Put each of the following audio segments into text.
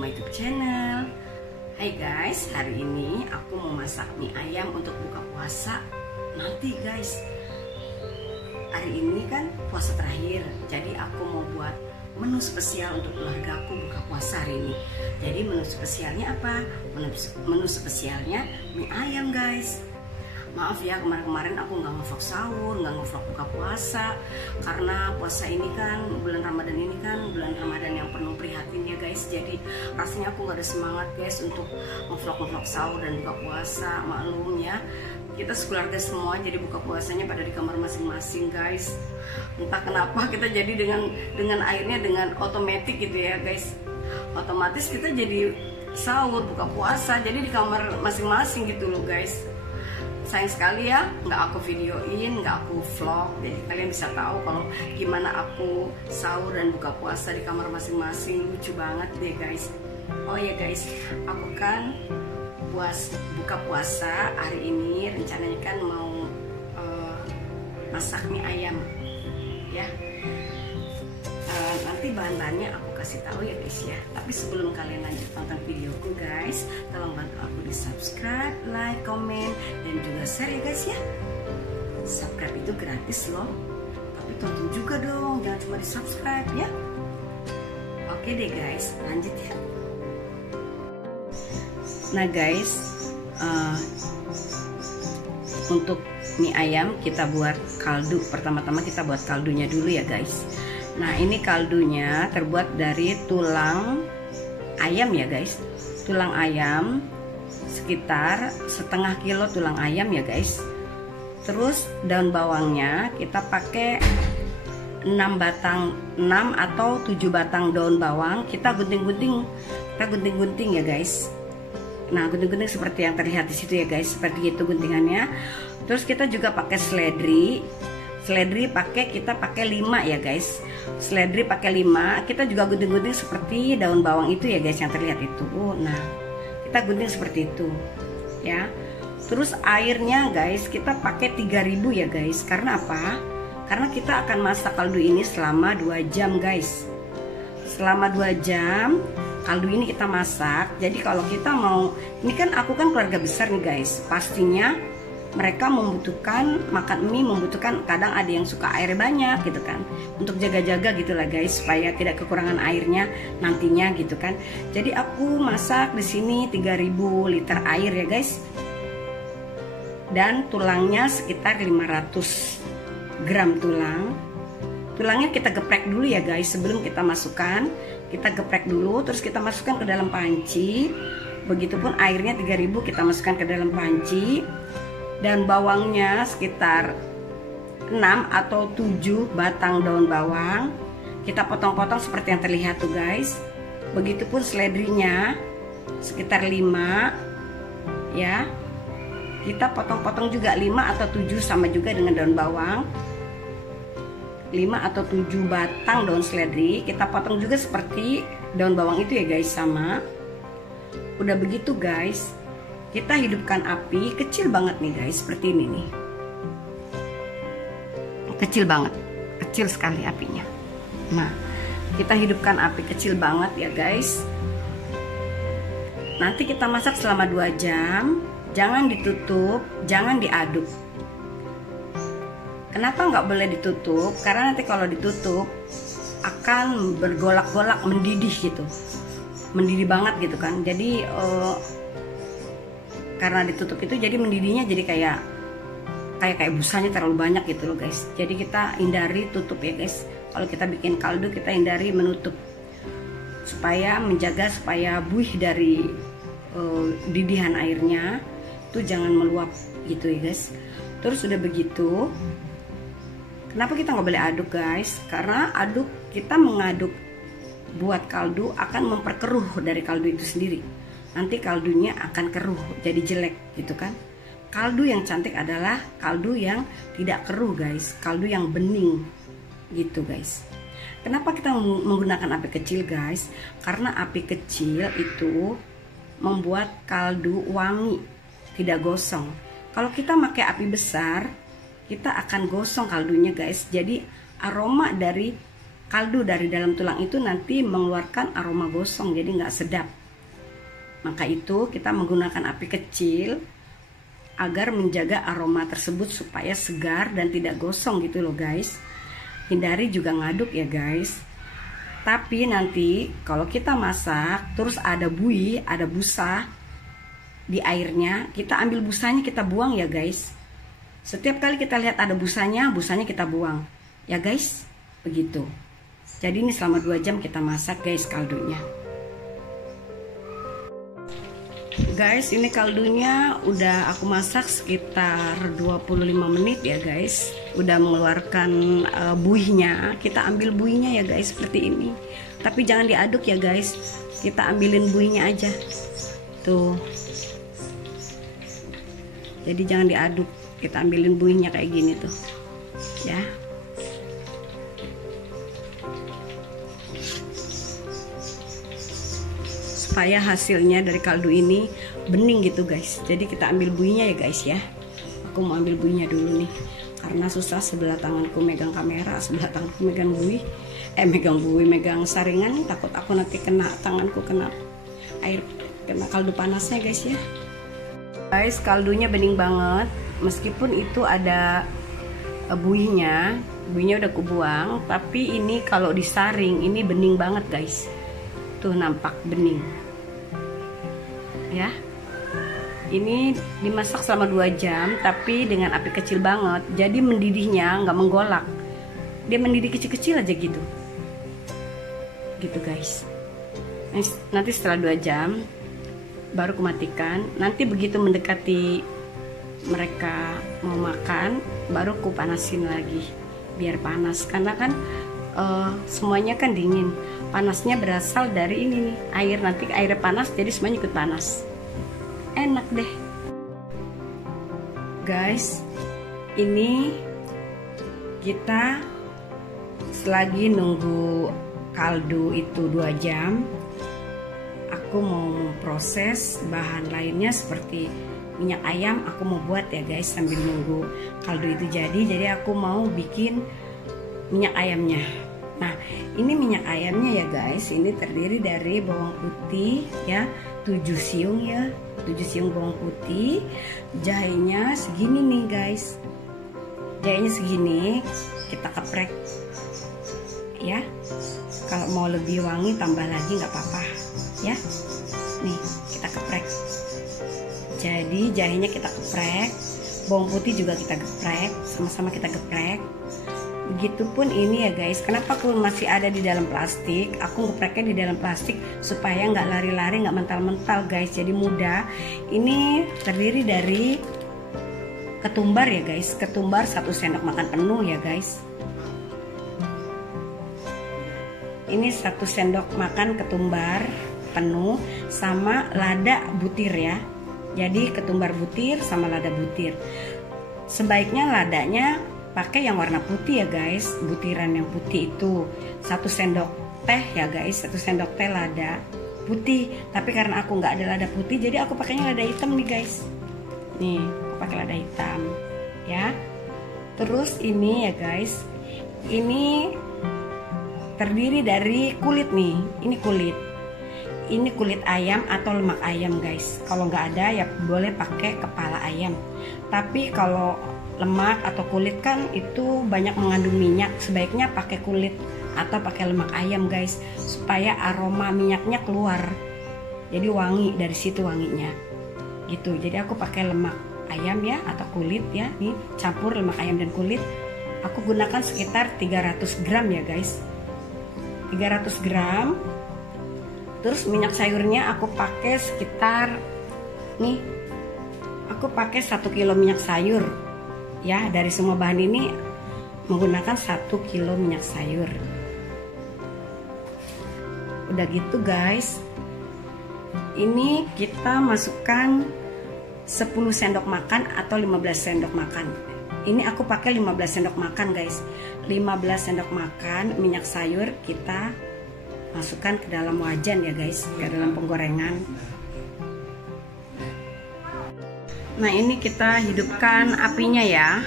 my YouTube channel. Hai guys, hari ini aku mau masak mie ayam untuk buka puasa nanti guys. Hari ini kan puasa terakhir, jadi aku mau buat menu spesial untuk keluarga aku buka puasa hari ini. Jadi menu spesialnya apa? Menu spesialnya mie ayam guys. Maaf ya, kemarin-kemarin aku nggak ngevlog sahur, nggak ngevlog buka puasa, karena puasa ini kan, bulan Ramadan ini kan bulan Ramadan yang penuh prihatin ya guys. Jadi rasanya aku nggak ada semangat guys untuk ngevlog sahur dan buka puasa. Maklum ya, kita sekeluarga semua jadi buka puasanya pada di kamar masing-masing guys. Entah kenapa kita jadi dengan airnya dengan otomatis gitu ya guys. Otomatis kita jadi sahur buka puasa jadi di kamar masing-masing gitu loh guys. Sayang sekali ya, nggak aku videoin, nggak aku vlog. Jadi kalian bisa tahu kalau gimana aku sahur dan buka puasa di kamar masing-masing. Lucu banget deh guys. Oh ya guys, aku kan buka puasa hari ini rencananya kan mau masak mie ayam ya. Nanti bahan-bahannya aku kasih tahu ya guys ya. Tapi sebelum kalian lanjut tonton videoku guys, tolong bantu aku di subscribe, like, komen, dan juga share ya guys ya. Subscribe itu gratis loh, tapi tonton juga dong, jangan cuma di subscribe ya. Oke deh guys, lanjut ya. Nah guys, untuk mie ayam kita buat kaldu. Pertama-tama kita buat kaldunya dulu ya guys. Nah ini kaldunya terbuat dari tulang ayam ya guys. Tulang ayam sekitar setengah kilo tulang ayam ya guys. Terus daun bawangnya kita pakai 6 atau 7 batang daun bawang. Kita gunting-gunting ya guys. Nah gunting-gunting seperti yang terlihat di situ ya guys, seperti itu guntingannya. Terus kita juga pakai seledri kita pakai 5 ya guys. Seledri pakai 5. Kita juga gunting-gunting seperti daun bawang itu ya guys yang terlihat itu. Nah kita gunting seperti itu ya. Terus airnya guys kita pakai 3000 ya guys. Karena apa? Karena kita akan masak kaldu ini selama 2 jam guys. Selama 2 jam kaldu ini kita masak. Jadi kalau kita mau, ini kan aku kan keluarga besar nih guys, pastinya mereka membutuhkan makan mie, membutuhkan kadang ada yang suka air banyak gitu kan, untuk jaga-jaga gitulah guys, supaya tidak kekurangan airnya nantinya gitu kan. Jadi aku masak di sini 3000 liter air ya guys, dan tulangnya sekitar 500 gram tulang. Tulangnya kita geprek dulu ya guys sebelum kita masukkan. Kita geprek dulu, terus kita masukkan ke dalam panci. Begitupun airnya 3000 kita masukkan ke dalam panci. Dan bawangnya sekitar 6 atau 7 batang daun bawang. Kita potong-potong seperti yang terlihat tuh guys. Begitupun seledrinya sekitar 5 ya. Kita potong-potong juga 5 atau 7 sama juga dengan daun bawang. 5 atau 7 batang daun seledri kita potong juga seperti daun bawang itu ya guys, sama. Udah begitu guys, kita hidupkan api kecil banget nih guys, seperti ini nih. Kecil banget, kecil sekali apinya. Nah, kita hidupkan api kecil banget ya guys. Nanti kita masak selama 2 jam. Jangan ditutup, jangan diaduk. Kenapa nggak boleh ditutup? Karena nanti kalau ditutup akan bergolak-golak, mendidih gitu, mendidih banget gitu kan. Jadi karena ditutup itu jadi mendidihnya jadi kayak busanya terlalu banyak gitu loh guys. Jadi kita hindari tutup ya guys. Kalau kita bikin kaldu kita hindari menutup, supaya menjaga supaya buih dari didihan airnya itu jangan meluap gitu ya guys. Terus udah begitu, kenapa kita nggak boleh aduk guys? Karena kita mengaduk buat kaldu akan memperkeruh dari kaldu itu sendiri. Nanti kaldunya akan keruh, jadi jelek gitu kan. Kaldu yang cantik adalah kaldu yang tidak keruh guys, kaldu yang bening gitu guys. Kenapa kita menggunakan api kecil guys? Karena api kecil itu membuat kaldu wangi, tidak gosong. Kalau kita pakai api besar, kita akan gosong kaldunya guys. Jadi aroma dari kaldu dari dalam tulang itu nanti mengeluarkan aroma gosong, jadi nggak sedap. Maka itu kita menggunakan api kecil agar menjaga aroma tersebut supaya segar dan tidak gosong gitu loh guys. Hindari juga ngaduk ya guys. Tapi nanti kalau kita masak terus ada buih, ada busa di airnya, kita ambil busanya kita buang ya guys. Setiap kali kita lihat ada busanya kita buang ya guys, begitu. Jadi ini selama 2 jam kita masak guys kaldunya. Guys, ini kaldunya udah aku masak sekitar 25 menit ya guys. Udah mengeluarkan buihnya. Kita ambil buihnya ya guys seperti ini. Tapi jangan diaduk ya guys. Kita ambilin buihnya aja. Tuh. Jadi jangan diaduk. Kita ambilin buihnya kayak gini tuh. Ya. Supaya hasilnya dari kaldu ini bening gitu guys. Jadi kita ambil buihnya ya guys ya. Aku mau ambil buihnya dulu nih, karena susah sebelah tanganku megang kamera, sebelah tanganku megang buih. Megang saringan, takut aku nanti kena tanganku, kena air, kena kaldu panasnya guys ya. Guys, kaldunya bening banget. Meskipun itu ada buihnya udah kubuang, tapi ini kalau disaring ini bening banget guys. Tuh nampak bening ya. Ini dimasak selama 2 jam tapi dengan api kecil banget, jadi mendidihnya nggak menggolak, dia mendidih kecil-kecil aja gitu guys. Nanti setelah 2 jam baru kumatikan. Nanti begitu mendekati mereka mau makan baru kupanasin lagi biar panas, karena kan semuanya kan dingin. Panasnya berasal dari ini nih, air. Nanti airnya panas jadi semuanya ikut panas. Enak deh guys. Ini kita selagi nunggu kaldu itu 2 jam, aku mau proses bahan lainnya seperti minyak ayam. Aku mau buat ya guys sambil nunggu kaldu itu jadi aku mau bikin minyak ayamnya. Nah, ini minyak ayamnya ya guys, ini terdiri dari bawang putih ya, 7 siung ya, 7 siung bawang putih. Jahenya segini nih guys, jahenya segini, kita keprek ya. Kalau mau lebih wangi tambah lagi nggak apa-apa ya. Nih kita keprek, jadi jahenya kita geprek, bawang putih juga kita geprek, sama-sama kita geprek. Begitupun ini ya guys. Kenapa aku masih ada di dalam plastik? Aku ngepreknya di dalam plastik supaya nggak lari-lari, nggak mental-mental guys. Jadi mudah. Ini terdiri dari ketumbar ya guys. Ketumbar 1 sendok makan penuh ya guys. Ini 1 sendok makan ketumbar penuh sama lada butir ya. Jadi ketumbar butir sama lada butir. Sebaiknya ladanya pakai yang warna putih ya guys, butiran yang putih itu. 1 sendok teh ya guys, 1 sendok teh lada putih. Tapi karena aku nggak ada lada putih, jadi aku pakainya lada hitam nih guys. Nih, aku pakai lada hitam ya. Terus ini ya guys, ini terdiri dari kulit nih. Ini kulit. Ini kulit ayam atau lemak ayam guys. Kalau nggak ada ya boleh pakai kepala ayam. Tapi kalau lemak atau kulit kan itu banyak mengandung minyak, sebaiknya pakai kulit atau pakai lemak ayam guys, supaya aroma minyaknya keluar, jadi wangi, dari situ wanginya gitu. Jadi aku pakai lemak ayam ya atau kulit ya. Nih campur lemak ayam dan kulit. Aku gunakan sekitar 300 gram ya guys, 300 gram. Terus minyak sayurnya aku pakai sekitar, nih aku pakai 1 kilo minyak sayur ya. Dari semua bahan ini menggunakan 1 kilo minyak sayur. Udah gitu guys, ini kita masukkan 10 sendok makan atau 15 sendok makan. Ini aku pakai 15 sendok makan guys. 15 sendok makan minyak sayur kita masukkan ke dalam wajan ya guys, ke dalam penggorengan. Nah, ini kita hidupkan apinya ya.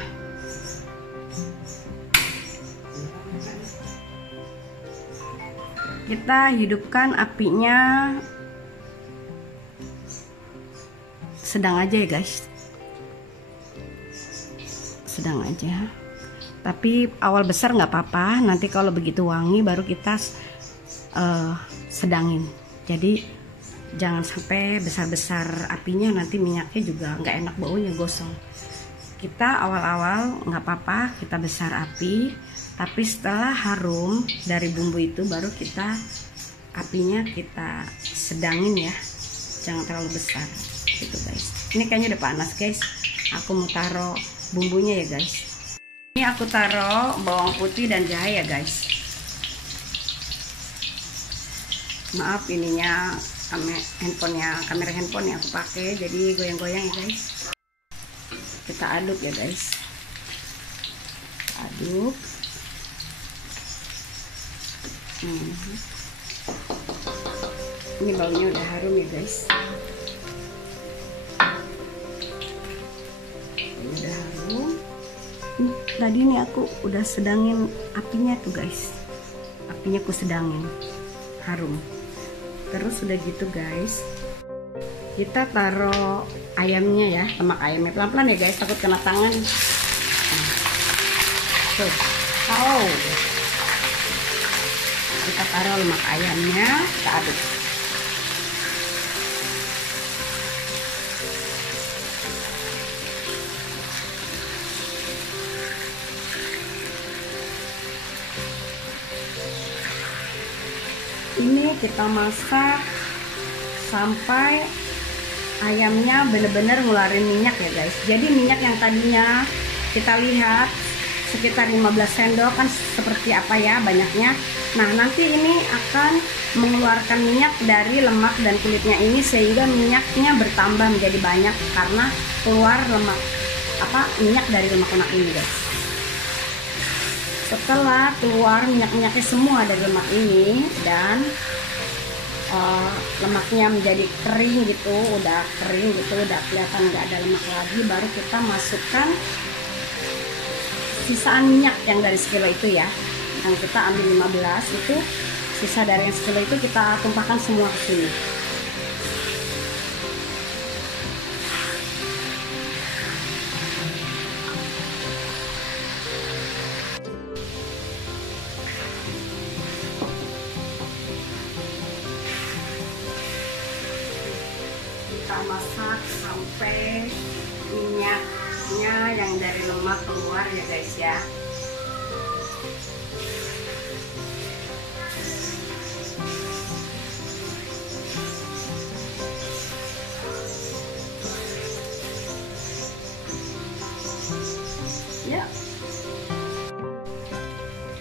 kita hidupkan apinya sedang aja ya guys, sedang aja. Tapi awal besar nggak apa-apa, nanti kalau begitu wangi baru kita sedangin. Jadi jangan sampai besar-besar apinya, nanti minyaknya juga nggak enak, baunya gosong. Kita awal-awal nggak apa-apa, kita besar api, tapi setelah harum dari bumbu itu baru kita apinya kita sedangin ya, jangan terlalu besar gitu guys. Ini kayaknya udah panas guys, aku mau taruh bumbunya ya guys. Ini aku taruh bawang putih dan jahe ya guys. Maaf ininya kamera handphone yang aku pakai jadi goyang-goyang ya guys. Kita aduk ya guys, aduk. Ini baunya udah harum ya guys, udah harum. Tadi ini aku udah sedangin apinya tuh guys, apinya aku sedangin, harum. Terus udah gitu guys, kita taruh ayamnya ya, lemak ayamnya pelan-pelan ya guys, takut kena tangan. Tuh, kita taruh lemak ayamnya, kita aduk. Ini kita masak sampai ayamnya bener-bener ngeluarin minyak ya guys. Jadi minyak yang tadinya kita lihat sekitar 15 sendok kan seperti apa ya banyaknya. Nah nanti ini akan mengeluarkan minyak dari lemak dan kulitnya ini, sehingga minyaknya bertambah menjadi banyak karena keluar minyak dari lemak-lemak ini guys. Setelah keluar minyak-minyaknya semua dari lemak ini dan lemaknya menjadi kering gitu, udah kelihatan nggak ada lemak lagi, baru kita masukkan sisaan minyak yang dari sekilo itu ya, yang kita ambil 15 itu, sisa dari yang sekilo itu kita tumpahkan semua ke sini. Kita masak sampai minyaknya yang dari lemak keluar ya guys ya. Ya.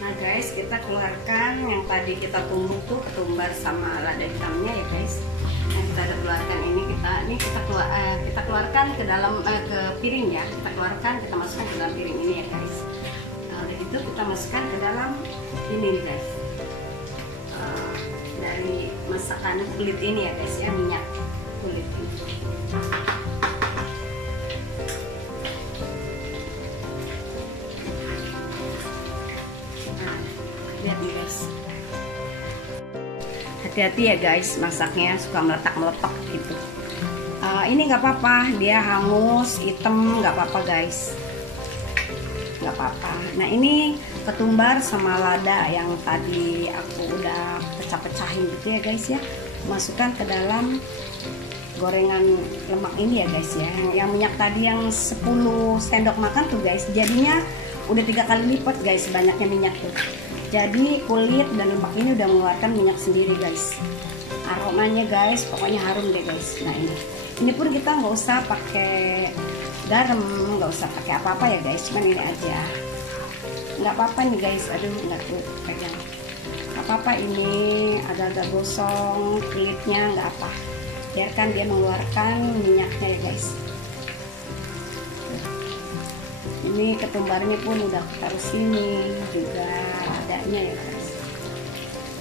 Nah guys, kita keluarkan yang tadi kita tumbuk tuh, ketumbar sama lada hitamnya ya guys. Yang kita udah keluarkan ini, kita keluarkan ke dalam ke piring ya. Kita keluarkan, kita masukkan ke dalam piring ini ya guys. Nah, udah gitu kita masukkan ke dalam ini nih guys. Dari masakan kulit ini ya guys ya, minyak kulit ini. Nah, lihat nih guys. Hati-hati ya guys, masaknya suka meletak-meletak gitu. Ini nggak apa-apa, dia hangus, hitam, nggak apa-apa guys, nggak apa-apa. Nah ini ketumbar sama lada yang tadi aku udah pecah-pecahin gitu ya guys ya, masukkan ke dalam gorengan lemak ini ya guys ya. Yang minyak tadi yang 10 sendok makan tuh guys, jadinya udah 3 kali lipat guys banyaknya minyak tuh. Jadi kulit dan lemak ini udah mengeluarkan minyak sendiri guys. Aromanya guys, pokoknya harum deh guys. Nah ini pun kita nggak usah pakai garam, nggak usah pakai apa-apa ya guys, cuman ini aja. Nggak apa-apa nih guys, aduh nggak tuh pegang. Nggak apa-apa, ini agak-agak gosong kulitnya, nggak apa. Biarkan dia mengeluarkan minyaknya ya guys. Ini ketumbarnya pun udah aku taruh sini juga adanya ya guys.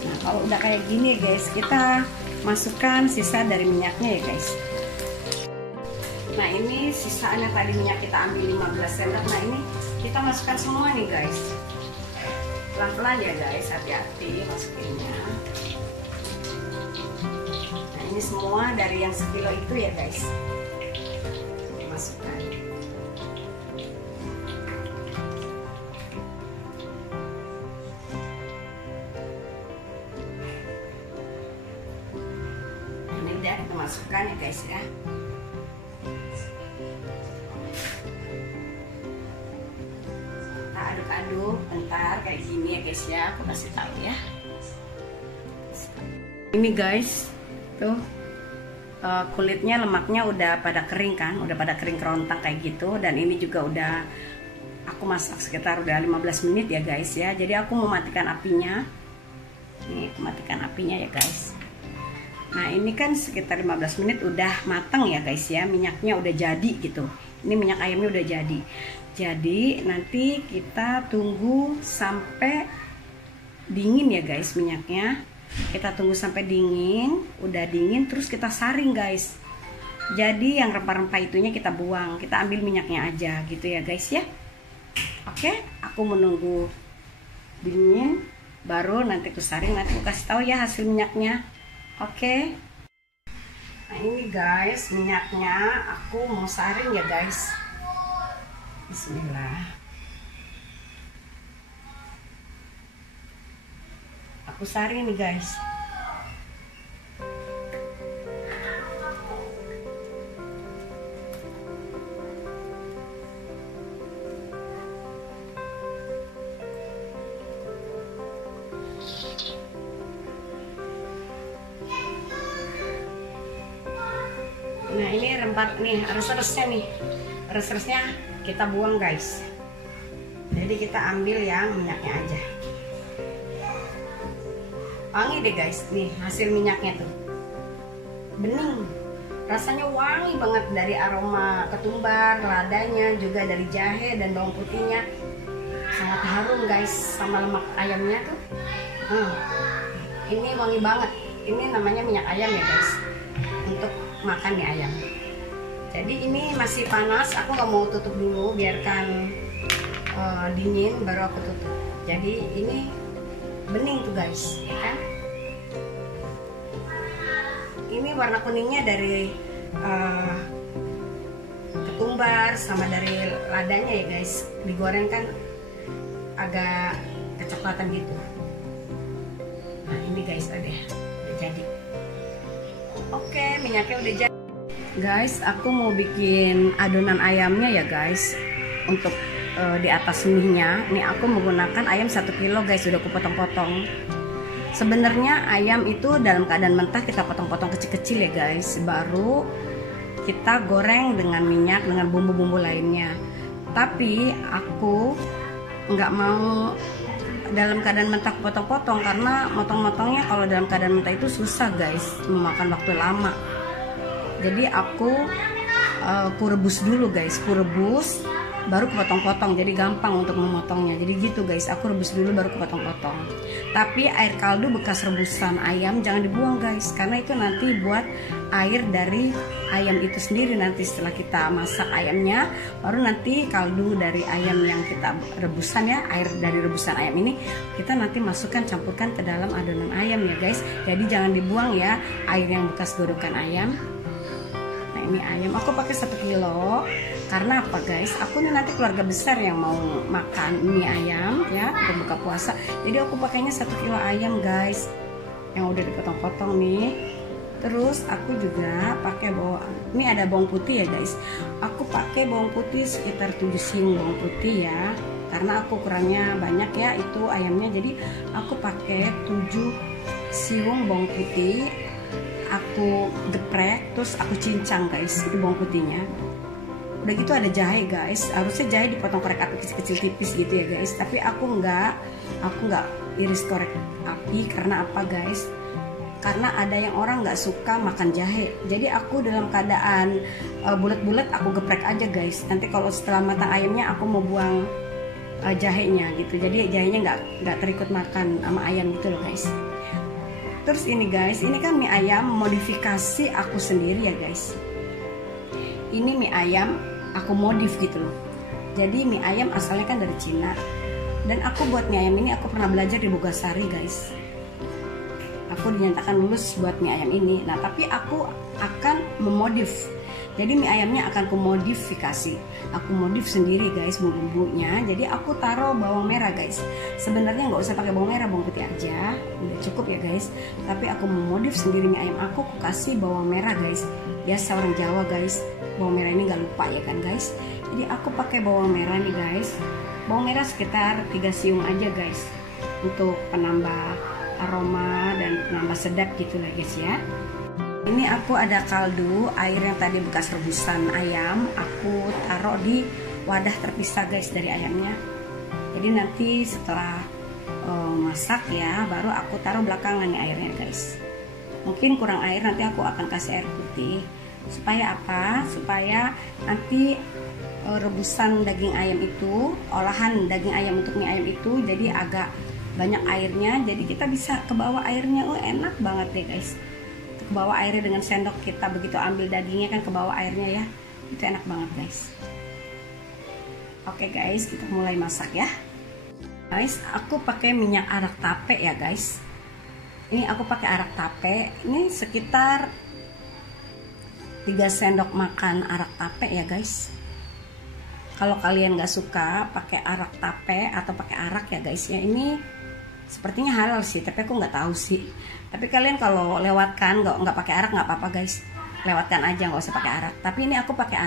Nah kalau udah kayak gini guys, kita masukkan sisa dari minyaknya ya guys. Nah ini sisanya tadi minyak kita ambil 15 sendok. Nah ini kita masukkan semua nih guys, pelan-pelan ya guys, hati-hati masukinnya. ini semua dari yang sekilo itu ya guys. Masukkan. Ini udah kita masukkan ya guys ya. Kita aduk-aduk bentar kayak gini ya guys ya. Aku kasih tahu ya. Ini guys, tuh kulitnya, lemaknya udah pada kering kan, udah pada kering kerontang kayak gitu. Dan ini juga udah aku masak sekitar udah 15 menit ya guys ya. Jadi aku mau matikan apinya. Nih, matikan apinya ya guys. Nah ini kan sekitar 15 menit udah matang ya guys ya. Minyaknya udah jadi gitu. Ini minyak ayamnya udah jadi. Jadi nanti kita tunggu sampai dingin ya guys minyaknya. Kita tunggu sampai dingin, udah dingin terus kita saring guys. Jadi yang rempah-rempah itunya kita buang, kita ambil minyaknya aja gitu ya guys ya. Oke, aku menunggu dingin, baru nanti aku saring, nanti aku kasih tahu ya hasil minyaknya. Oke. Nah ini guys minyaknya, aku mau saring ya guys. Bismillah. Aku saring nih guys. Nah ini rempah nih, res-resnya nih, res-resnya kita buang guys. Jadi kita ambil yang minyaknya aja. Wangi deh guys, nih hasil minyaknya tuh bening, rasanya wangi banget dari aroma ketumbar, ladanya, juga dari jahe dan bawang putihnya, sangat harum guys, sama lemak ayamnya tuh. Ini wangi banget. Ini namanya minyak ayam ya guys, untuk makan nih ayam. Jadi ini masih panas, aku nggak mau tutup dulu, biarkan dingin baru aku tutup. Jadi ini bening tuh guys, ya kan? Ini warna kuningnya dari ketumbar sama dari ladanya ya guys. Digoreng kan agak kecoklatan gitu. Nah ini guys udah jadi. Oke, minyaknya udah jadi. Guys, aku mau bikin adonan ayamnya ya guys. Untuk di atas mie-nya, ini aku menggunakan ayam 1 kilo guys, sudah aku potong-potong. Sebenarnya ayam itu dalam keadaan mentah kita potong-potong kecil-kecil ya guys, baru kita goreng dengan minyak dengan bumbu-bumbu lainnya. Tapi aku nggak mau dalam keadaan mentah potong-potong, karena motong-motongnya kalau dalam keadaan mentah itu susah guys, memakan waktu lama. Jadi aku rebus dulu guys, rebus baru potong-potong, jadi gampang untuk memotongnya. Jadi gitu guys, aku rebus dulu baru potong-potong. Tapi air kaldu bekas rebusan ayam jangan dibuang guys, karena itu nanti buat air dari ayam itu sendiri. Nanti setelah kita masak ayamnya, baru nanti kaldu dari ayam yang kita rebusan ya, air dari rebusan ayam ini kita nanti masukkan, campurkan ke dalam adonan ayam ya guys. Jadi jangan dibuang ya air yang bekas godokan ayam. Nah ini ayam aku pakai 1 kilo. Karena apa guys, aku nih nanti keluarga besar yang mau makan mie ayam ya untuk buka puasa. Jadi aku pakainya 1 kilo ayam guys, yang udah dipotong-potong nih. Terus aku juga pakai bawang, ini ada bawang putih ya guys. Aku pakai bawang putih sekitar 7 siung bawang putih ya, karena aku kurangnya banyak ya itu ayamnya. Jadi aku pakai 7 siung bawang putih. Aku geprek, terus aku cincang guys, itu bawang putihnya. Udah gitu ada jahe guys, harusnya jahe dipotong korek api kecil-kecil tipis gitu ya guys. Tapi aku nggak iris korek api. Karena apa guys? Karena ada yang orang nggak suka makan jahe. Jadi aku dalam keadaan bulat-bulat aku geprek aja guys. Nanti kalau setelah matang ayamnya aku mau buang jahenya gitu. Jadi jahenya nggak terikut makan sama ayam gitu loh guys. Terus ini guys, ini kan mie ayam modifikasi aku sendiri ya guys. Ini mie ayam aku modif gitu loh. Jadi mie ayam asalnya kan dari Cina. Dan aku buat mie ayam ini aku pernah belajar di Bogasari guys. Aku aku dinyatakan lulus buat mie ayam ini. Nah, tapi aku akan memodif. Jadi mie ayamnya akan aku modifikasi. Aku modif sendiri guys bumbunya. Jadi aku taruh bawang merah guys. Sebenarnya nggak usah pakai bawang merah, bawang putih aja. Udah cukup ya guys. Tapi aku memodif sendiri mie ayam aku kasih bawang merah guys. Biasa orang Jawa guys, bawang merah ini nggak lupa ya kan guys. Jadi aku pakai bawang merah nih guys. Bawang merah sekitar 3 siung aja guys. Untuk penambah aroma dan penambah sedap gitu lah guys ya. Ini aku ada kaldu air yang tadi bekas rebusan ayam, aku taruh di wadah terpisah guys dari ayamnya. Jadi nanti setelah masak ya, baru aku taruh belakangan nih airnya guys. Mungkin kurang air, nanti aku akan kasih air putih. Supaya apa? Supaya nanti rebusan daging ayam itu, olahan daging ayam untuk mie ayam itu jadi agak banyak airnya. Jadi kita bisa ke bawah airnya, enak banget deh guys. Ke bawah airnya dengan sendok kita, begitu ambil dagingnya kan ke bawah airnya ya, itu enak banget guys. Oke guys, kita mulai masak ya guys. Aku pakai minyak arak tape ya guys. Ini aku pakai arak tape, ini sekitar 3 sendok makan arak tape ya guys. Kalau kalian nggak suka pakai arak tape atau pakai arak ya guys ya, ini sepertinya halal sih, tapi aku nggak tahu sih. Tapi kalian kalau lewatkan nggak pakai arak nggak apa-apa guys, lewatkan aja, nggak usah pakai arak. Tapi ini aku pakai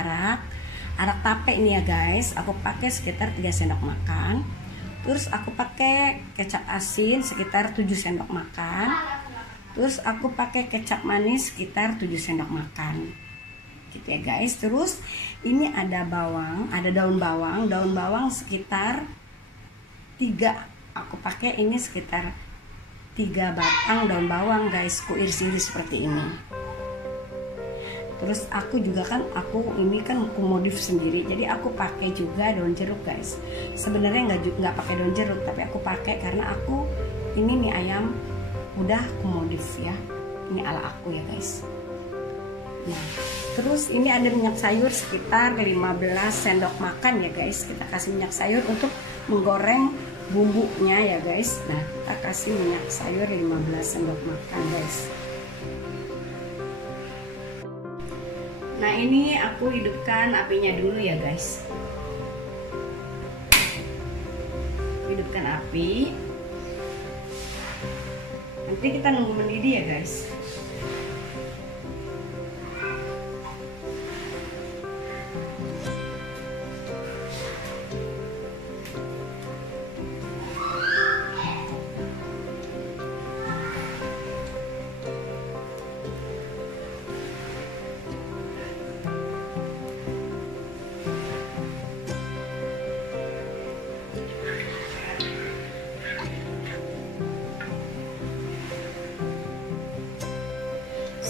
arak tape ini ya guys. Aku pakai sekitar 3 sendok makan. Terus aku pakai kecap asin sekitar 7 sendok makan. Terus aku pakai kecap manis sekitar 7 sendok makan. Gitu ya guys. Terus ini ada bawang, ada daun bawang sekitar 3. Aku pakai ini sekitar 3 batang daun bawang guys, ku iris-iris seperti ini. Terus aku juga kan, ini kan aku modif sendiri, jadi aku pakai juga daun jeruk guys. Sebenarnya nggak pakai daun jeruk, tapi aku pakai karena aku ini mie ayam udah aku modif ya. Ini ala aku ya guys. Nah, terus ini ada minyak sayur sekitar 15 sendok makan ya guys. Kita kasih minyak sayur untuk menggoreng bumbunya ya guys. Nah, kita kasih minyak sayur 15 sendok makan guys. Nah, ini aku hidupkan apinya dulu ya guys. Hidupkan api. Nanti kita nunggu mendidih ya guys.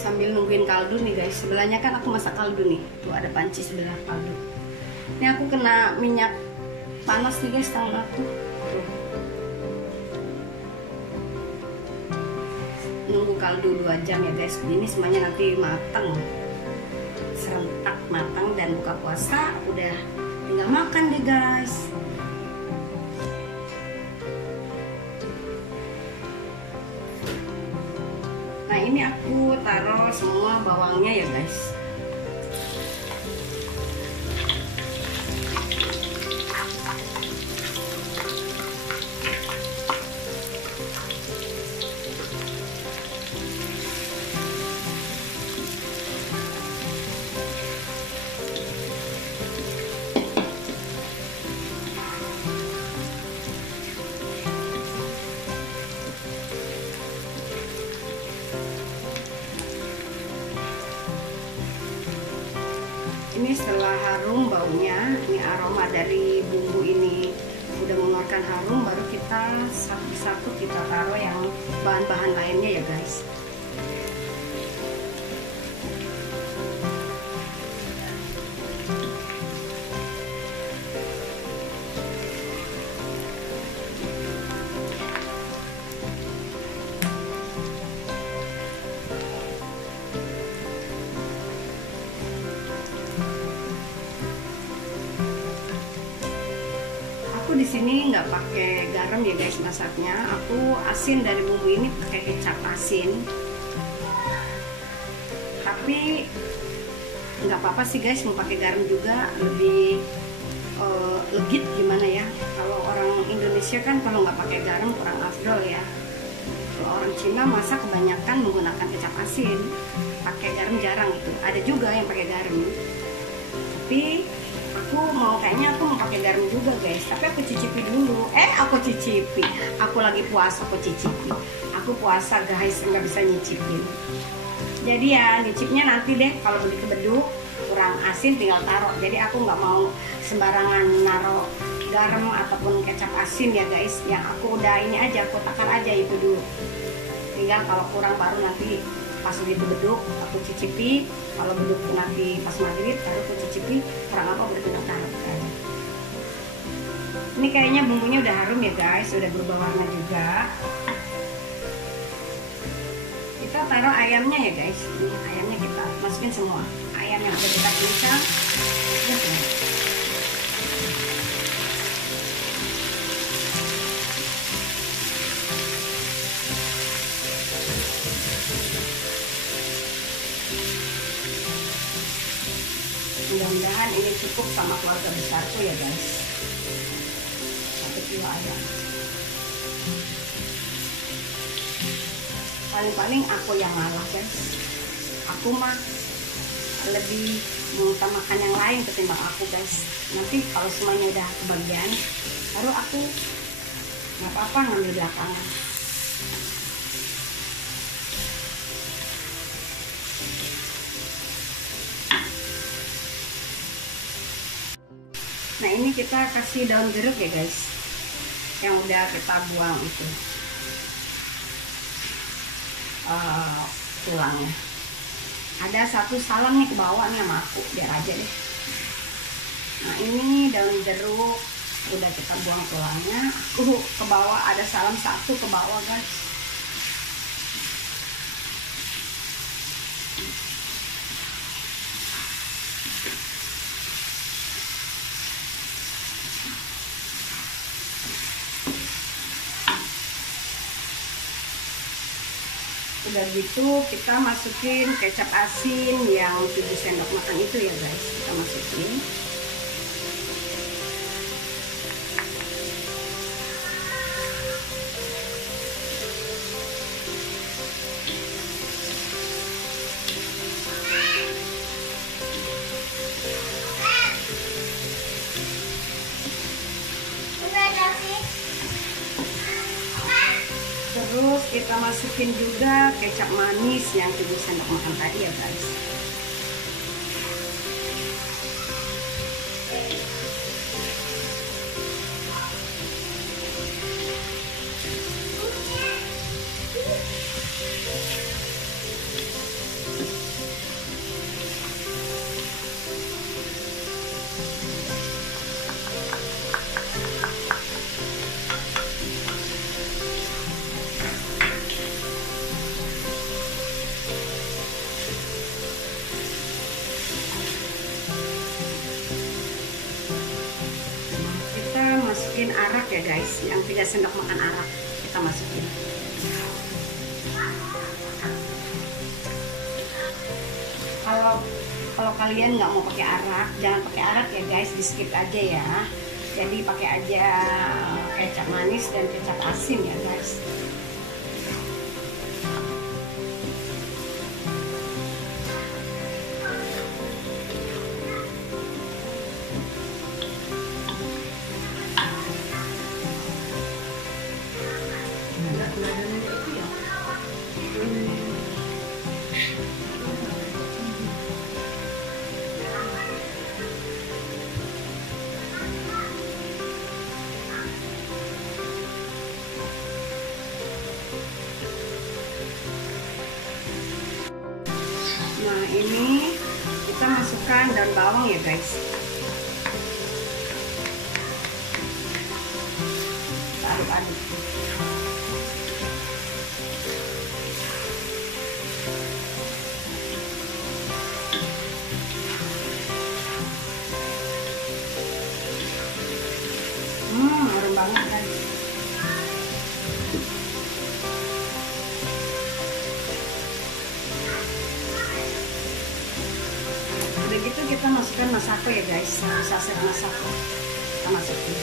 Sambil nungguin kaldu nih guys, sebelahnya kan aku masak kaldu nih, tuh ada panci sebelah kaldu. Ini aku kena minyak panas nih guys, tahu nggak tuh? Nunggu kaldu 2 jam ya guys. Ini semuanya nanti matang, serentak matang, dan buka puasa udah tinggal makan deh guys. Nah, ini aku taruh semua bawangnya ya guys. Ini setelah harum baunya, ini aroma dari bumbu ini udah mengeluarkan harum, baru kita satu-satu kita taruh yang bahan-bahan lainnya ya guys. Aku di sini nggak pakai garam ya guys masaknya. Aku asin dari bumbu ini pakai kecap asin. Tapi nggak apa-apa sih guys, mau pakai garam juga lebih legit gimana ya. Kalau orang Indonesia kan kalau nggak pakai garam kurang afdol ya. Kalau orang Cina masak kebanyakan menggunakan kecap asin, pakai garam jarang itu. Ada juga yang pakai garam. Tapi kayaknya aku mau pakai garam juga guys. Tapi aku cicipi dulu. Aku lagi puasa, aku cicipi. Aku puasa guys, nggak bisa nyicipin. Jadi ya nyicipnya nanti deh. Kalau beli ke beduk kurang asin tinggal taruh. Jadi aku nggak mau sembarangan naruh garam ataupun kecap asin ya guys. Yang aku udah ini aja, aku takar aja itu dulu. Tinggal kalau kurang baru nanti pas beli ke beduk aku cicipi. Kalau beduk nanti pas maghrib baru aku cicipi kurang apa benar-benar taruh. Ini kayaknya bumbunya udah harum ya guys, udah berubah warna juga. Kita taruh ayamnya ya guys. Ini ayamnya kita masukin semua. Ayam yang udah kita cincang. Mudah-mudahan ini cukup sama keluarga besarku ya guys. 1 kilo ayam. Paling-paling aku yang ngalah guys. Aku mah lebih mengutamakan yang lain ketimbang aku guys. Nanti kalau semuanya udah kebagian, baru aku nggak apa-apa ngambil belakangan. Nah ini kita kasih daun jeruk ya guys, yang udah kita buang itu tulangnya. Ada 1 salam nih ke bawah nih sama aku, biar aja deh. Nah ini daun jeruk udah kita buang tulangnya. Aku ke bawah ada salam 1 ke bawah guys. Udah gitu kita masukin kecap asin yang 7 sendok makan itu ya guys, kita masukin. Terus kita masukin juga kecap manis yang 7 sendok makan tadi ya guys. Masukin arak ya guys, yang 3 sendok makan arak kita masukin. Kalau kalian nggak mau pakai arak, jangan pakai arak ya guys, di skip aja ya. Jadi pakai aja kecap manis dan kecap asin ya guys. Nah ini kita masukkan daun bawang ya guys. Kita aduk-aduk. banget kan. Udah gitu kita masukkan masako ya guys, 1 saset masako kita masukin.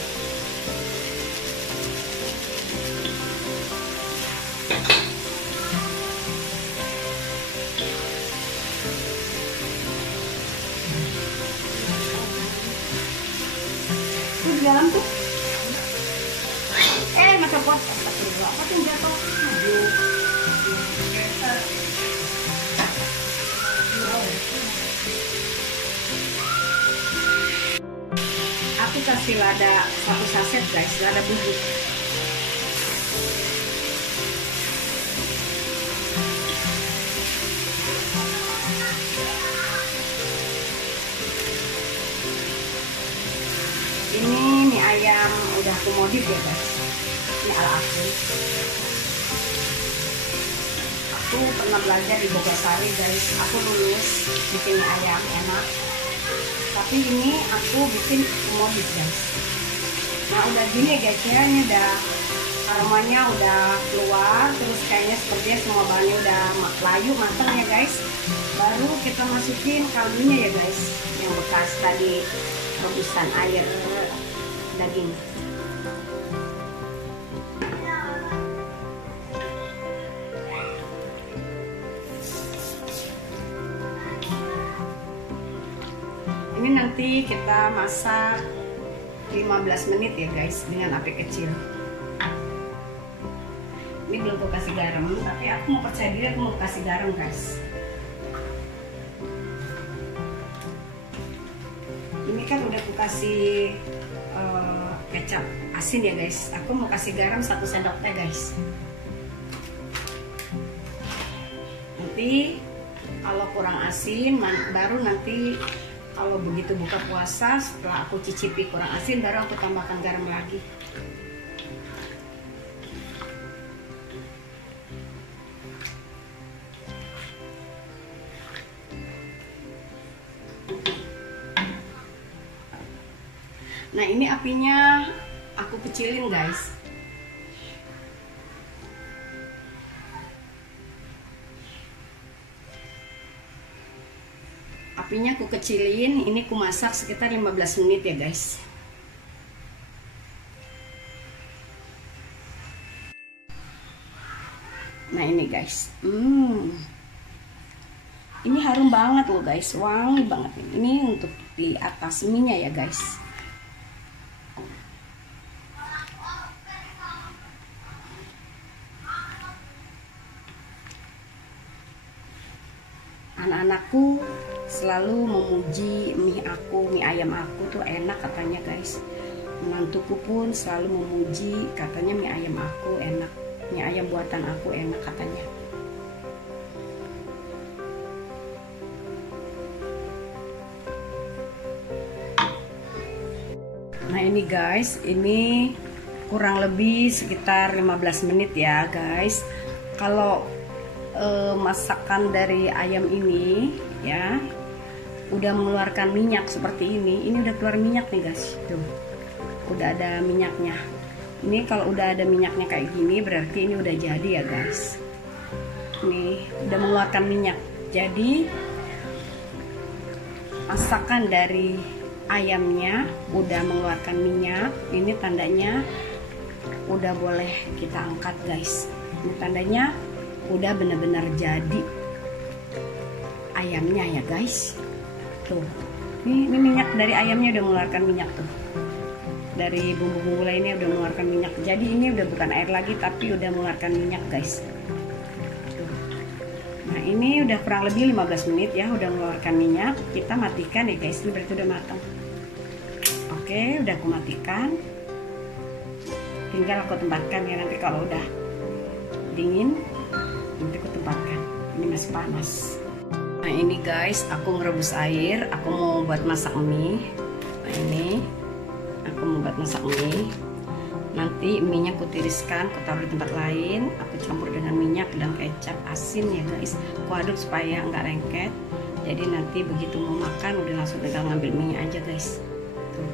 Tuh di dalam tuh. Masa pot apa tuh jatuh? Aku kasih lada 1 saset guys, lada bubuk. Ini mie ayam udah aku modif ya guys. Ini ala aku. Aku pernah belajar di Bogasari guys. Aku lulus bikin mie ayam enak. Tapi ini aku bikin modif guys. Nah udah gini guys ya, ini udah aromanya udah keluar, terus kayaknya sepertinya semua bahannya udah layu matang ya guys. Baru kita masukin kaldunya ya guys, yang bekas tadi rebusan air daging. Ini nanti kita masak 15 menit ya guys dengan api kecil. Ini belum aku kasih garam, tapi aku mau percaya diri aku mau kasih garam guys. Ini kan udah aku kasih kecap asin ya guys. Aku mau kasih garam 1 sendok teh guys. Nanti kalau kurang asin baru nanti kalau begitu buka puasa setelah aku cicipi kurang asin baru aku tambahkan garam lagi. Nah ini apinya aku kecilin guys. Apinya aku kecilin, ini aku masak sekitar 15 menit ya guys. Nah ini guys, ini harum banget loh guys, wangi banget. Ini untuk di atas mie-nya ya guys. Anak-anakku selalu memuji mie aku, mie ayam aku tuh enak katanya guys. Menantuku pun selalu memuji, katanya mie ayam aku enak, mie ayam buatan aku enak katanya. Nah ini guys, ini kurang lebih sekitar 15 menit ya guys. Kalau masakan dari ayam ini ya udah mengeluarkan minyak seperti ini udah keluar minyak nih guys, tuh udah ada minyaknya. Ini kalau udah ada minyaknya kayak gini berarti ini udah jadi ya guys. Nih udah mengeluarkan minyak, jadi masakan dari ayamnya udah mengeluarkan minyak. Ini tandanya udah boleh kita angkat guys. Ini tandanya udah benar-benar jadi ayamnya ya guys. Tuh ini minyak dari ayamnya udah mengeluarkan minyak tuh, dari bumbu-bumbu lainnya udah mengeluarkan minyak. Jadi ini udah bukan air lagi tapi udah mengeluarkan minyak guys. Tuh. Nah ini udah kurang lebih 15 menit ya, udah mengeluarkan minyak. Kita matikan ya guys, ini berarti udah matang. Oke, udah aku matikan, tinggal aku tempatkan ya. Nanti kalau udah dingin nanti aku tempatkan. Ini masih panas. Nah ini guys, aku ngerebus air, aku mau buat masak mie. Nah ini aku mau buat masak mie. Nanti mie nya aku tiriskan, aku taruh di tempat lain, aku campur dengan minyak dan kecap asin ya guys. Aku aduk supaya nggak lengket. Jadi nanti begitu mau makan udah langsung tinggal ngambil mie nya aja guys. Tuh,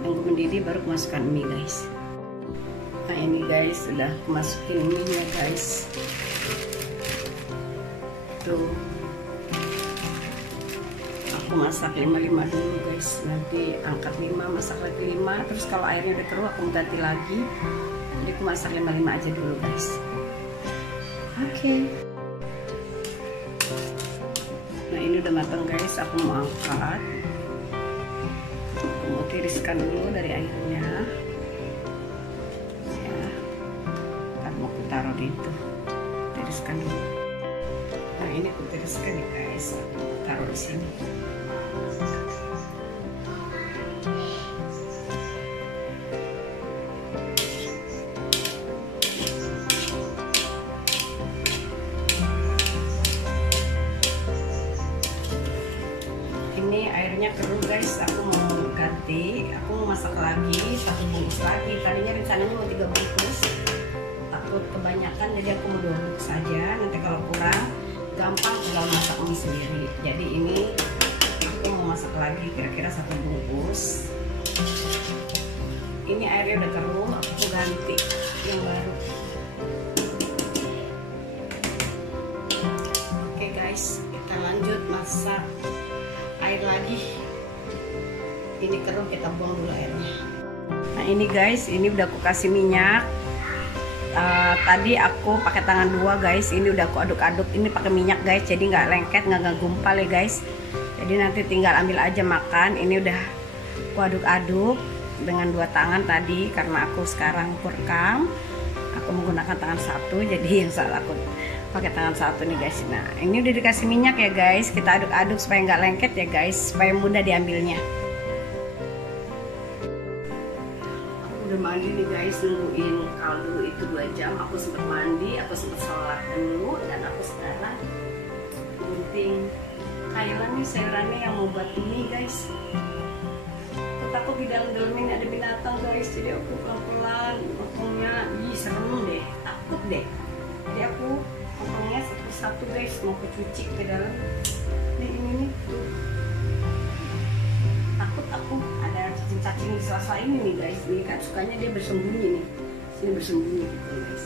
tunggu mendidih baru aku masukkan mie guys. Nah ini guys, sudah masukin minyak guys. Tuh, aku masak 5-5 dulu guys. Nanti angkat 5, masak lagi 5. Terus kalau airnya udah keruh aku ganti lagi. Jadi aku masak 5-5 aja dulu guys. Oke. Nah ini udah matang guys. Aku mau angkat. Aku mau tiriskan dulu dari airnya. Mau aku taruh di itu, tiriskan dulu. Nah ini aku tiriskan nih guys, aku taruh di sini. Ini airnya keruh guys, aku mau ganti, aku mau masak lagi 1 bungkus lagi. Tadinya rencananya mau 3 bungkus. Kebanyakan jadi aku mau 2 bungkus saja, nanti kalau kurang gampang tinggal masak mie sendiri. Jadi ini aku mau masak lagi kira-kira 1 bungkus. Ini airnya udah keruh, aku ganti yang baru. Oke guys, kita lanjut masak air lagi. Ini keruh, kita buang dulu airnya. Nah ini guys, ini udah aku kasih minyak. Tadi aku pakai tangan 2 guys, ini udah aku aduk-aduk, ini pakai minyak guys, jadi nggak lengket, nggak gumpal ya guys. Jadi nanti tinggal ambil aja makan. Ini udah aku aduk-aduk dengan 2 tangan tadi, karena aku sekarang rekam, aku menggunakan tangan 1, jadi yang salah aku pakai tangan 1 nih guys. Nah ini udah dikasih minyak ya guys, kita aduk-aduk supaya nggak lengket ya guys, supaya mudah diambilnya. Udah mandi nih guys, nungguin kaldu itu 2 jam. Aku sempat mandi, aku sempat sholat dulu, dan aku sekarang gunting kailan nih sayurannya yang mau buat mie guys. Aku takut di dalam ini ada binatang guys, jadi aku pelan-pelan potongnya. Ih serem deh, takut deh. Jadi aku potongnya satu-satu guys, mau aku cuci ke dalam. Nih ini nih tuh. Takut aku ada cacing-cacing di sela-sela ini nih guys. Ini kan sukanya dia bersembunyi nih, sini bersembunyi gitu guys.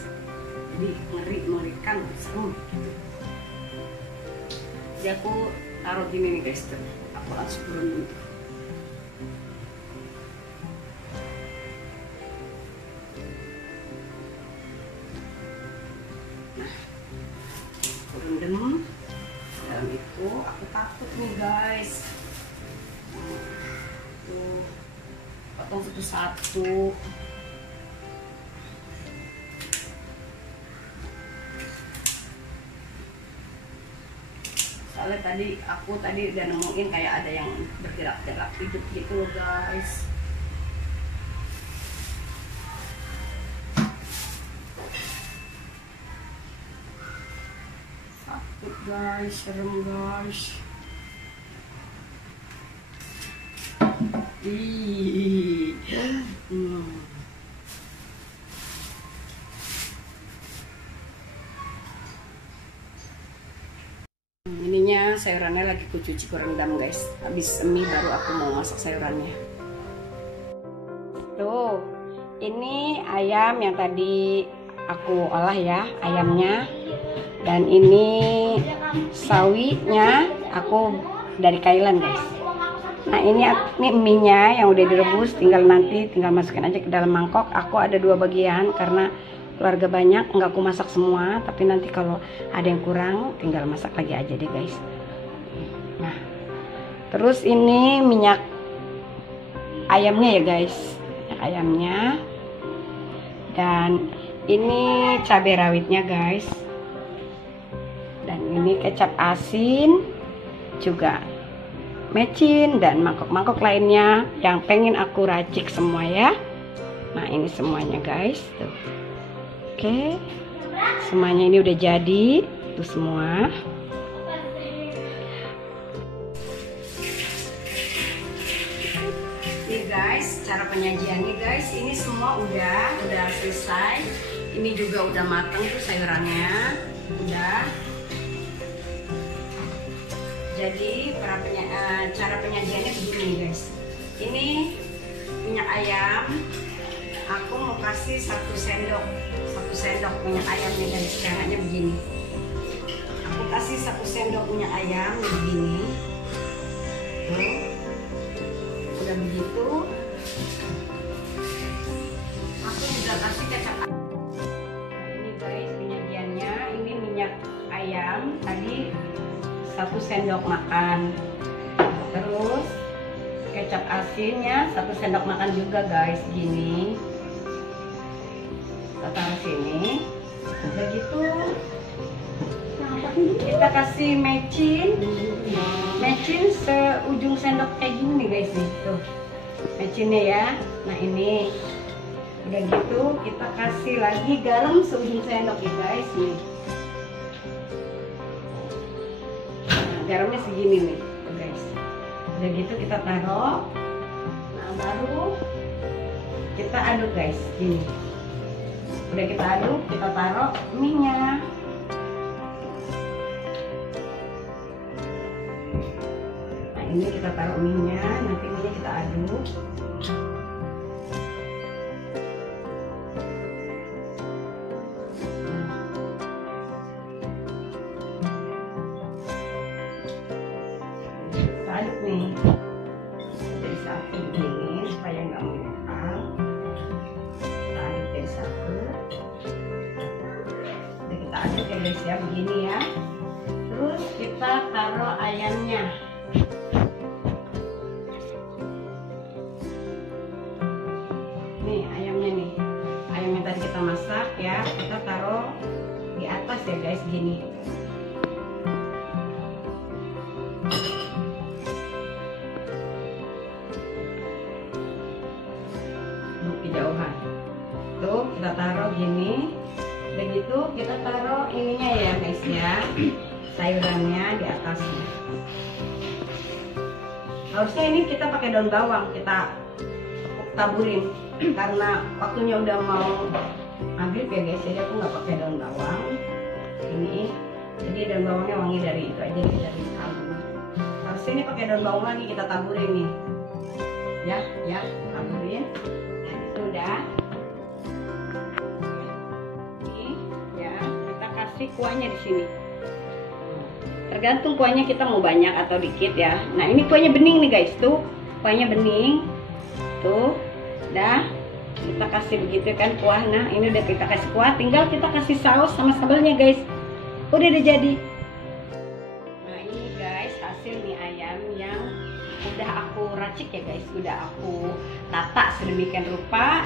Jadi ngeri, mengerikan, serem gitu. Jadi aku taruh gini nih guys, tuh aku langsung turun dulu. Nah turun dem dalam itu. Aku takut nih guys. Tuh potong satu-satu. Soalnya aku tadi udah nemuin kayak ada yang bergerak-gerak hidup gitu loh guys. Takut guys, serem guys. Ininya sayurannya lagi ku cuci, ku rendam guys. Habis mie baru aku mau masak sayurannya. Tuh, ini ayam yang tadi aku olah ya, ayamnya. Dan ini sawinya aku dari Thailand guys. Nah ini mie-nya yang udah direbus, tinggal masukin aja ke dalam mangkok. Aku ada 2 bagian karena keluarga banyak, nggak aku masak semua. Tapi nanti kalau ada yang kurang, tinggal masak lagi aja deh guys. Nah, terus ini minyak ayamnya ya guys, minyak ayamnya. Dan ini cabai rawitnya guys. Dan ini kecap asin juga, mecin, dan mangkok-mangkok lainnya yang pengen aku racik semua ya. Nah ini semuanya guys tuh. Oke, semuanya ini udah jadi tuh semua. Nih guys, cara penyajiannya guys, ini semua udah selesai. Ini juga udah matang tuh sayurannya, udah. Jadi cara penyajiannya begini guys. Ini minyak ayam, aku mau kasih 1 sendok minyak ayam nih guys. Caranya begini, aku kasih 1 sendok minyak ayam begini tuh. Udah begitu aku udah kasih kecap. Nah, ini guys penyajiannya, ini minyak ayam tadi 1 sendok makan, terus kecap asinnya 1 sendok makan juga guys. Gini kita taruh sini. Udah gitu kita kasih mecin seujung sendok kayak gini nih guys nih tuh mecinnya ya. Nah ini udah gitu kita kasih lagi garam seujung sendok ya guys nih. Nah, garamnya segini nih guys. Udah gitu kita taruh. Nah baru kita aduk guys gini. Udah kita aduk, kita taruh minyak. Nah ini kita taruh minyak, nanti minyak kita aduk. Kita aduk nih. Jadi satu begini supaya nggak mengental. Kita aduk jadi satu. Jadi kita aduk ya guys ya, begini ya. Terus kita taruh ayamnya. Nih ayamnya nih, ayam yang tadi kita masak ya, kita taruh di atas ya guys gini. Kejauhan tuh kita taruh gini. Begitu kita taruh ininya ya guys ya, sayurannya di atasnya. Harusnya ini kita pakai daun bawang, kita taburin karena waktunya udah mau maghrib ya guys, jadi aku nggak pakai daun bawang ini. Jadi daun bawangnya wangi dari itu aja, dari kaldu. Harusnya ini pakai daun bawang lagi, kita taburin nih ya taburin. Nah itu udah. Ini ya kita kasih kuahnya di sini. Tergantung kuahnya kita mau banyak atau dikit ya. Nah ini kuahnya bening nih guys, tuh kuahnya bening tuh. Dah kita kasih begitu kan kuah. Nah ini udah kita kasih kuah, tinggal kita kasih saus sama sambelnya guys. Udah jadi. Nah ini guys hasil mie ayam yang udah aku racik ya guys, udah aku tata sedemikian rupa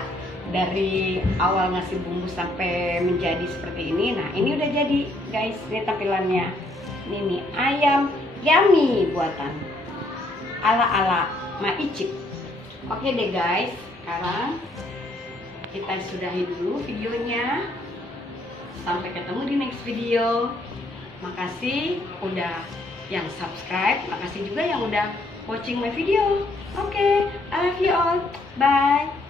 dari awal ngasih bumbu sampai menjadi seperti ini. Nah ini udah jadi guys, ini tampilannya. Ini mie ayam yummy buatan ala Ma Icip. Oke deh guys, sekarang kita sudahi dulu videonya. Sampai ketemu di next video. Makasih udah yang subscribe, makasih juga yang udah watching my video. Oke, I love you all. Bye.